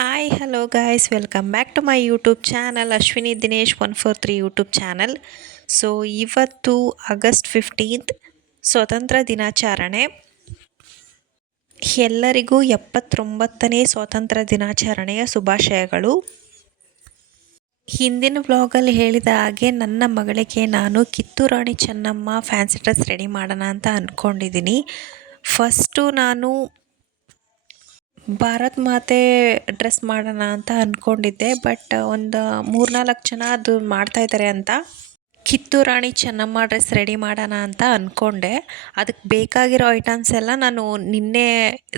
Hi hello guys welcome back to my YouTube channel Ashwini Dinesh one four three YouTube channel so ಇವತ್ತು August fifteenth ಸ್ವತಂತ್ರ ದಿನಾಚರಣೆ ಎಲ್ಲರಿಗೂ ಎಪ್ಪತ್ತೊಂಬತ್ತನೇ ಸ್ವಾತಂತ್ರ್ಯ ದಿನಾಚರಣೆಯ ಶುಭಾಶಯಗಳು. ಹಿಂದಿನ ವ್ಲಾಗಲ್ಲಿ ಹೇಳಿದ ಹಾಗೆ ನನ್ನ ಮಗಳಿಗೆ ನಾನು Kittur Rani Chennamma fancy dress ready ಮಾಡೋಣ ಅಂತ ಅಂದ್ಕೊಂಡಿದ್ದೀನಿ ಫಸ್ಟು ನಾನು ಭಾರತ್ ಮಾತೆ ಡ್ರೆಸ್ ಮಾಡೋಣ ಅಂತ ಅಂದ್ಕೊಂಡಿದ್ದೆ ಬಟ್ ಒಂದು ಮೂರ್ನಾಲ್ಕು ಜನ ಅದು ಮಾಡ್ತಾ ಇದ್ದಾರೆ ಅಂತ. ಕಿತ್ತೂರಾಣಿ ಚೆನ್ನಮ್ಮ ಡ್ರೆಸ್ ರೆಡಿ ಮಾಡೋಣ ಅಂತ ಅಂದ್ಕೊಂಡೆ ಅದಕ್ಕೆ ಬೇಕಾಗಿರೋ ಐಟಮ್ಸ್ ಎಲ್ಲ ನಾನು ನಿನ್ನೆ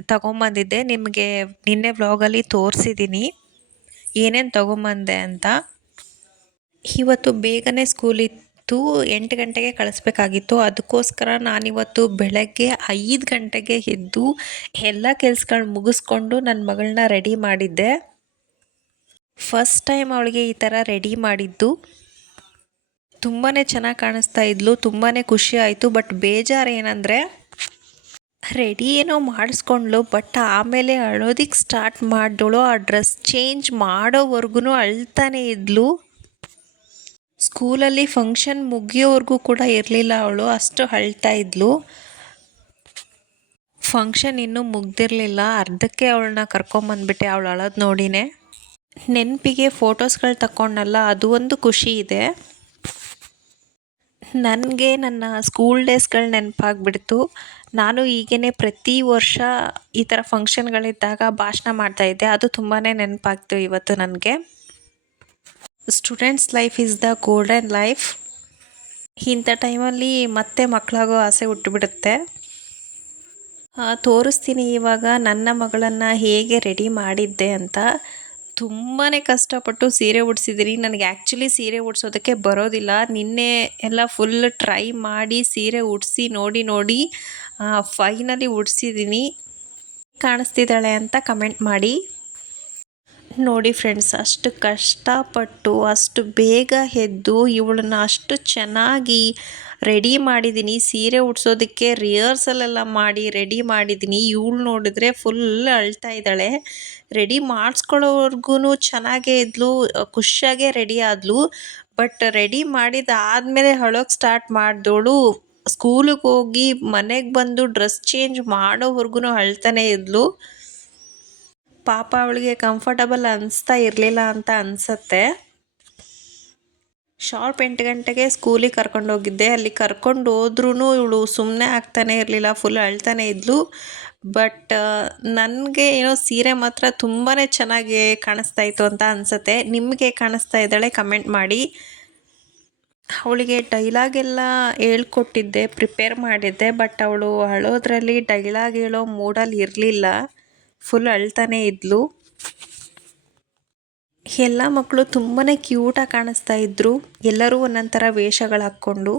ತಗೊಂಬಂದಿದ್ದೆ. ನಿಮಗೆ ನಿನ್ನೆ ವ್ಲಾಗಲ್ಲಿ ತೋರಿಸಿದ್ದೀನಿ ಏನೇನು ತೊಗೊಂಬಂದೆ ಅಂತ. ಇವತ್ತು ಬೇಗನೆ ಸ್ಕೂಲ್ ಇತ್ತು ಎಂಟು ಗಂಟೆಗೆ ಕಳಿಸ್ಬೇಕಾಗಿತ್ತು. ಅದಕ್ಕೋಸ್ಕರ ನಾನಿವತ್ತು ಬೆಳಗ್ಗೆ ಐದು ಗಂಟೆಗೆ ಎದ್ದು ಎಲ್ಲ ಕೆಲಸಗಳು ಮುಗಿಸ್ಕೊಂಡು ನನ್ನ ಮಗಳನ್ನ ರೆಡಿ ಮಾಡಿದ್ದೆ. ಫಸ್ಟ್ ಟೈಮ್ ಅವಳಿಗೆ ಈ ಥರ ರೆಡಿ ಮಾಡಿದ್ದು. ತುಂಬಾ ಚೆನ್ನಾಗಿ ಕಾಣಿಸ್ತಾ ಇದ್ಲು ತುಂಬಾ ಖುಷಿ ಆಯಿತು, ಬಟ್ ಬೇಜಾರು ಏನಂದರೆ ರೆಡಿ ಏನೋ ಮಾಡಿಸ್ಕೊಂಡ್ಳು, ಬಟ್ ಆಮೇಲೆ ಅಳೋದಿಕ್ಕೆ ಸ್ಟಾರ್ಟ್ ಮಾಡಿದಳು. ಆ ಡ್ರೆಸ್ ಚೇಂಜ್ ಮಾಡೋವರೆಗೂ ಅಳ್ತಾನೆ ಇದ್ಲು. ಸ್ಕೂಲಲ್ಲಿ ಫಂಕ್ಷನ್ ಮುಗಿಯೋವರೆಗೂ ಕೂಡ ಇರಲಿಲ್ಲ ಅವಳು, ಅಷ್ಟು ಅಳ್ತಾ ಇದ್ಲು. ಫಂಕ್ಷನ್ ಇನ್ನೂ ಮುಗ್ದಿರಲಿಲ್ಲ, ಅರ್ಧಕ್ಕೆ ಅವಳನ್ನ ಕರ್ಕೊಂಬಂದ್ಬಿಟ್ಟೆ ಅವಳು ಅಳೋದು ನೋಡಿನೇ. ನೆನಪಿಗೆ ಫೋಟೋಸ್ಗಳು ತಗೊಂಡಲ್ಲ ಅದು ಒಂದು ಖುಷಿ ಇದೆ. ನನಗೆ ನನ್ನ ಸ್ಕೂಲ್ ಡೇಸ್ಗಳು ನೆನಪಾಗ್ಬಿಡ್ತು. ನಾನು ಈಗೇನೆ ಪ್ರತಿ ವರ್ಷ ಈ ಥರ ಫಂಕ್ಷನ್ಗಳಿದ್ದಾಗ ಭಾಷಣ ಮಾಡ್ತಾಯಿದ್ದೆ ಅದು ತುಂಬಾ ನೆನಪಾಗ್ತು ಇವತ್ತು ನನಗೆ. Students life is the golden life ಇಂಥ ಟೈಮಲ್ಲಿ ಮತ್ತೆ ಮಕ್ಕಳಾಗೋ ಆಸೆ ಹುಟ್ಟುಬಿಡುತ್ತೆ. ತೋರಿಸ್ತೀನಿ ಇವಾಗ ನನ್ನ ಮಗಳನ್ನು ಹೇಗೆ ರೆಡಿ ಮಾಡಿದ್ದೆ ಅಂತ. ತುಂಬಾ ಕಷ್ಟಪಟ್ಟು ಸೀರೆ ಉಡ್ಸಿದ್ದೀನಿ ನನಗೆ ಆ್ಯಕ್ಚುಲಿ ಸೀರೆ ಉಡ್ಸೋದಕ್ಕೆ ಬರೋದಿಲ್ಲ. ನಿನ್ನೆ ಎಲ್ಲ ಫುಲ್ ಟ್ರೈ ಮಾಡಿ ಸೀರೆ ಉಡಿಸಿ ನೋಡಿ ನೋಡಿ ಫೈನಲಿ ಉಡ್ಸಿದ್ದೀನಿ ಕಾಣಿಸ್ತಿದ್ದಾಳೆ ಅಂತ ಕಮೆಂಟ್ ಮಾಡಿ. ನೋಡಿ ಫ್ರೆಂಡ್ಸ್ ಅಷ್ಟು ಕಷ್ಟಪಟ್ಟು, ಅಷ್ಟು ಬೇಗ ಎದ್ದು ಇವಳನ್ನ ಅಷ್ಟು ಚೆನ್ನಾಗಿ ರೆಡಿ ಮಾಡಿದ್ದೀನಿ ಸೀರೆ ಉಡ್ಸೋದಕ್ಕೆ ರಿಹರ್ಸಲೆಲ್ಲ ಮಾಡಿ ರೆಡಿ ಮಾಡಿದ್ದೀನಿ ಇವಳು ನೋಡಿದ್ರೆ ಫುಲ್ ಅಳ್ತಾ ಇದ್ದಾಳೆ. ರೆಡಿ ಮಾಡಿಸ್ಕೊಳ್ಳೋವರ್ಗು ಚೆನ್ನಾಗೇ ಇದ್ಲು, ಖುಷಿಯಾಗೇ ರೆಡಿ ಆದ್ಲು. ಬಟ್ ರೆಡಿ ಮಾಡಿದಾದಮೇಲೆ ಅಳೋಕ್ಕೆ ಸ್ಟಾರ್ಟ್ ಮಾಡಿದವಳು ಸ್ಕೂಲಿಗೆ ಹೋಗಿ ಮನೆಗೆ ಬಂದು ಡ್ರೆಸ್ ಚೇಂಜ್ ಮಾಡೋವರೆಗೂ ಅಳ್ತಾನೆ ಇದ್ಲು. ಪಾಪ ಅವಳಿಗೆ ಕಂಫರ್ಟಬಲ್ ಅನಿಸ್ತಾ ಇರಲಿಲ್ಲ ಅಂತ ಅನಿಸತ್ತೆ. ಶಾರ್ಪ್ ಎಂಟು ಗಂಟೆಗೆ ಸ್ಕೂಲಿಗೆ ಕರ್ಕೊಂಡು ಹೋಗಿದ್ದೆ. ಅಲ್ಲಿ ಕರ್ಕೊಂಡು ಹೋದ್ರೂ ಇವಳು ಸುಮ್ಮನೆ ಆಗ್ತಾನೆ ಇರಲಿಲ್ಲ ಫುಲ್ ಅಳ್ತಾನೆ ಇದ್ಲು. ಬಟ್ ನನಗೆ ಏನೋ ಸೀರೆ ಮಾತ್ರ ತುಂಬಾ ಚೆನ್ನಾಗಿ ಕಾಣಿಸ್ತಾ ಇತ್ತು ಅಂತ ಅನಿಸುತ್ತೆ. ನಿಮಗೆ ಕಾಣಿಸ್ತಾ ಇದ್ದಾಳೆ ಕಮೆಂಟ್ ಮಾಡಿ. ಅವಳಿಗೆ ಡೈಲಾಗ್ ಎಲ್ಲ ಹೇಳ್ಕೊಟ್ಟಿದ್ದೆ ಪ್ರಿಪೇರ್ ಮಾಡಿದ್ದೆ ಬಟ್ ಅವಳು ಅಳೋದ್ರಲ್ಲಿ ಡೈಲಾಗ್ ಹೇಳೋ ಮೂಡಲ್ಲಿ ಇರಲಿಲ್ಲ. ಫುಲ್ ಅಳ್ತಾನೆ ಇದ್ಲು. ಎಲ್ಲ ಮಕ್ಕಳು ತುಂಬಾ ಕ್ಯೂಟಾಗಿ ಕಾಣಿಸ್ತಾ ಇದ್ದರು ಎಲ್ಲರೂ ಒಂದೊಂದು ಥರ ವೇಷಗಳು ಹಾಕ್ಕೊಂಡು.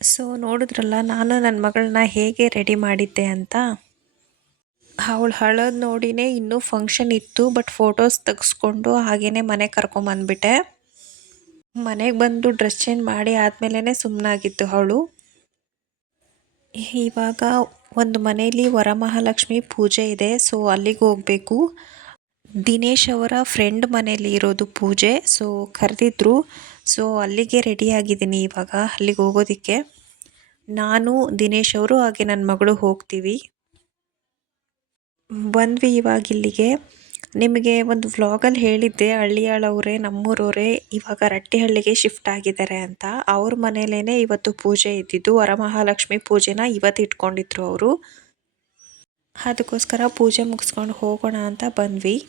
ಸೊ ನೋಡಿದ್ರಲ್ಲ, ನಾನು ನನ್ನ ಮಗಳನ್ನ ಹೇಗೆ ರೆಡಿ ಮಾಡಿದ್ದೆ ಅಂತ? ಅವಳು ಹಳೋದು ನೋಡಿನೇ ಇನ್ನೂ ಫಂಕ್ಷನ್ ಇತ್ತು ಬಟ್ ಫೋಟೋಸ್ ತೆಗೆಸ್ಕೊಂಡು ಹಾಗೇ ಮನೆಗೆ ಕರ್ಕೊಂಬಂದ್ಬಿಟ್ಟೆ ಮನೆಗೆ ಬಂದು ಡ್ರೆಸ್ ಚೇಂಜ್ ಮಾಡಿ ಆದಮೇಲೆ ಸುಮ್ಮನಾಗಿತ್ತು ಅವಳು. ಇವಾಗ ಒಂದು ಮನೆಯಲ್ಲಿ ವರಮಹಾಲಕ್ಷ್ಮಿ ಪೂಜೆ ಇದೆ ಸೊ ಅಲ್ಲಿಗೆ ಹೋಗಬೇಕು. ದಿನೇಶ್ ಅವರ ಫ್ರೆಂಡ್ ಮನೇಲಿ ಇರೋದು ಪೂಜೆ ಸೊ ಕರೆದಿದ್ರು. ಸೊ ಅಲ್ಲಿಗೆ ರೆಡಿಯಾಗಿದ್ದೀನಿ ಇವಾಗ, ಅಲ್ಲಿಗೆ ಹೋಗೋದಕ್ಕೆ. ನಾನು, ದಿನೇಶ್ ಅವರು, ಹಾಗೆ ನನ್ನ ಮಗಳು ಹೋಗ್ತೀವಿ. ಬಂದ್ವಿ ಇವಾಗ ಇಲ್ಲಿಗೆ. ನಿಮಗೆ ಒಂದು ವ್ಲಾಗಲ್ಲಿ ಹೇಳಿದ್ದೆ ಹಳ್ಳಿಯಾಳವರೇ ನಮ್ಮೂರವರೇ ಇವಾಗ ರಟ್ಟಿಹಳ್ಳಿಗೆ ಶಿಫ್ಟ್ ಆಗಿದ್ದಾರೆ ಅಂತ. ಅವ್ರ ಮನೇಲೇ ಇವತ್ತು ಪೂಜೆ ಇದ್ದಿದ್ದು, ವರಮಹಾಲಕ್ಷ್ಮಿ ಪೂಜೆನ ಇವತ್ತು ಇಟ್ಕೊಂಡಿದ್ರು ಅವರು. ಅದಕ್ಕೋಸ್ಕರ ಪೂಜೆ ಮುಗಿಸ್ಕೊಂಡು ಹೋಗೋಣ ಅಂತ ಬಂದ್ವಿ.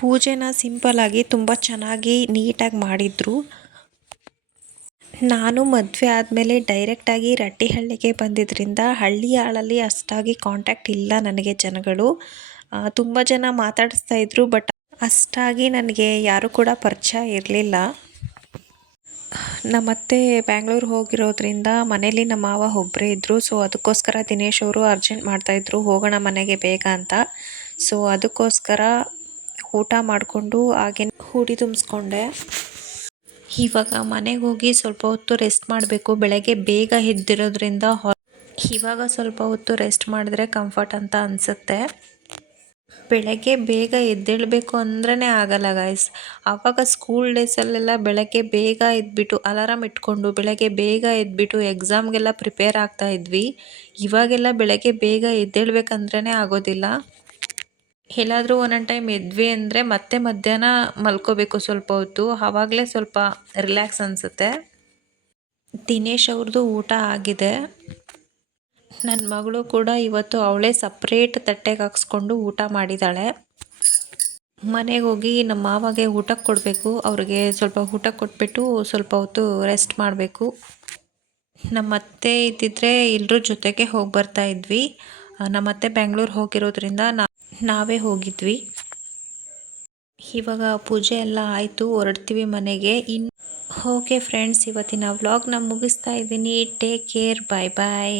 ಪೂಜೆನ ಸಿಂಪಲ್ ಆಗಿ ತುಂಬ ಚೆನ್ನಾಗಿ ನೀಟಾಗಿ ಮಾಡಿದ್ರು. ನಾನು ಮದುವೆ ಆದಮೇಲೆ ಡೈರೆಕ್ಟಾಗಿ ರಟ್ಟಿಹಳ್ಳಿಗೆ ಬಂದಿದ್ದರಿಂದ ಹಳ್ಳಿ ಆಳಲ್ಲಿ ಅಷ್ಟಾಗಿ ಕಾಂಟ್ಯಾಕ್ಟ್ ಇಲ್ಲ ನನಗೆ ಜನಗಳು. ತುಂಬ ಜನ ಮಾತಾಡಿಸ್ತಾ ಇದ್ರು ಬಟ್ ಅಷ್ಟಾಗಿ ನನಗೆ ಯಾರು ಕೂಡ ಪರಿಚಯ ಇರಲಿಲ್ಲ. ನಮ್ಮತ್ತೆ ಬ್ಯಾಂಗ್ಳೂರ್ ಹೋಗಿರೋದ್ರಿಂದ ಮನೇಲಿ ನಮ್ಮ ಮಾವ ಒಬ್ಬರೇ ಇದ್ದರು ಸೊ ಅದಕ್ಕೋಸ್ಕರ ದಿನೇಶ್ ಅವರು ಅರ್ಜೆಂಟ್ ಮಾಡ್ತಾಯಿದ್ರು ಹೋಗೋಣ ಮನೆಗೆ ಬೇಗ ಅಂತ. ಸೊ ಅದಕ್ಕೋಸ್ಕರ ಊಟ ಮಾಡಿಕೊಂಡು ಹಾಗೆ ಹೂಡಿ ತುಂಬಿಸ್ಕೊಂಡೆ. ಇವಾಗ ಮನೆಗೆ ಹೋಗಿ ಸ್ವಲ್ಪ ಹೊತ್ತು ರೆಸ್ಟ್ ಮಾಡಬೇಕು. ಬೆಳಗ್ಗೆ ಬೇಗ ಎದ್ದಿರೋದ್ರಿಂದ ಇವಾಗ ಸ್ವಲ್ಪ ಹೊತ್ತು ರೆಸ್ಟ್ ಮಾಡಿದ್ರೆ ಕಂಫರ್ಟ್ ಅಂತ ಅನಿಸುತ್ತೆ. ಬೆಳಗ್ಗೆ ಬೇಗ ಎದ್ದೇಳಬೇಕು ಅಂದ್ರೇ ಆಗಲ್ಲ ಗಾಯ್ಸ್ ಆವಾಗ ಸ್ಕೂಲ್ ಡೇಸಲ್ಲೆಲ್ಲ ಬೆಳಗ್ಗೆ ಬೇಗ ಎದ್ಬಿಟ್ಟು ಅಲಾರಾಮ್ ಇಟ್ಕೊಂಡು ಬೆಳಗ್ಗೆ ಬೇಗ ಎದ್ಬಿಟ್ಟು ಎಕ್ಸಾಮ್ಗೆಲ್ಲ ಪ್ರಿಪೇರ್ ಆಗ್ತಾ ಇದ್ವಿ. ಇವಾಗೆಲ್ಲ ಬೆಳಗ್ಗೆ ಬೇಗ ಎದ್ದೇಳ್ಬೇಕಂದ್ರೇ ಆಗೋದಿಲ್ಲ. ಎಲ್ಲಾದರೂ ಒಂದೊಂದು ಟೈಮ್ ಎದ್ವಿ ಅಂದರೆ ಮತ್ತೆ ಮಧ್ಯಾಹ್ನ ಮಲ್ಕೋಬೇಕು ಸ್ವಲ್ಪ ಹೊತ್ತು. ಆವಾಗಲೇ ಸ್ವಲ್ಪ ರಿಲ್ಯಾಕ್ಸ್ ಅನಿಸುತ್ತೆ. ದಿನೇಶ್ ಅವ್ರದ್ದು ಊಟ ಆಗಿದೆ. ನನ್ನ ಮಗಳು ಕೂಡ ಇವತ್ತು ಅವಳೇ ಸಪ್ರೇಟ್ ತಟ್ಟೆಗೆ ಹಾಕ್ಸ್ಕೊಂಡು ಊಟ ಮಾಡಿದ್ದಾಳೆ ಮನೆಗೆ ಹೋಗಿ ನಮ್ಮ ಮಾವಾಗೆ ಊಟಕ್ಕೆ ಕೊಡಬೇಕು. ಅವ್ರಿಗೆ ಸ್ವಲ್ಪ ಊಟ ಕೊಟ್ಬಿಟ್ಟು ಸ್ವಲ್ಪ ಹೊತ್ತು ರೆಸ್ಟ್ ಮಾಡಬೇಕು. ನಮ್ಮ ಅತ್ತೆ ಇದ್ದಿದ್ರೆ ಎಲ್ಲರೂ ಜೊತೆಗೆ ಹೋಗಿ ಬರ್ತಾ ಇದ್ವಿ. ನಮ್ಮ ಅತ್ತೆ ಬೆಂಗಳೂರು ಹೋಗಿರೋದ್ರಿಂದ ನಾ, ನಾವೇ ಹೋಗಿದ್ವಿ. ಇವಾಗ ಪೂಜೆ ಎಲ್ಲ ಆಯಿತು, ಹೊರಡ್ತೀವಿ ಮನೆಗೆ. ಇನ್ನು ಓಕೆ ಫ್ರೆಂಡ್ಸ್, ಇವತ್ತಿನ ವ್ಲಾಗ್ನ ಮುಗಿಸ್ತಾ ಇದ್ದೀನಿ. ಟೇಕ್ ಕೇರ್ ಬಾಯ್ ಬಾಯ್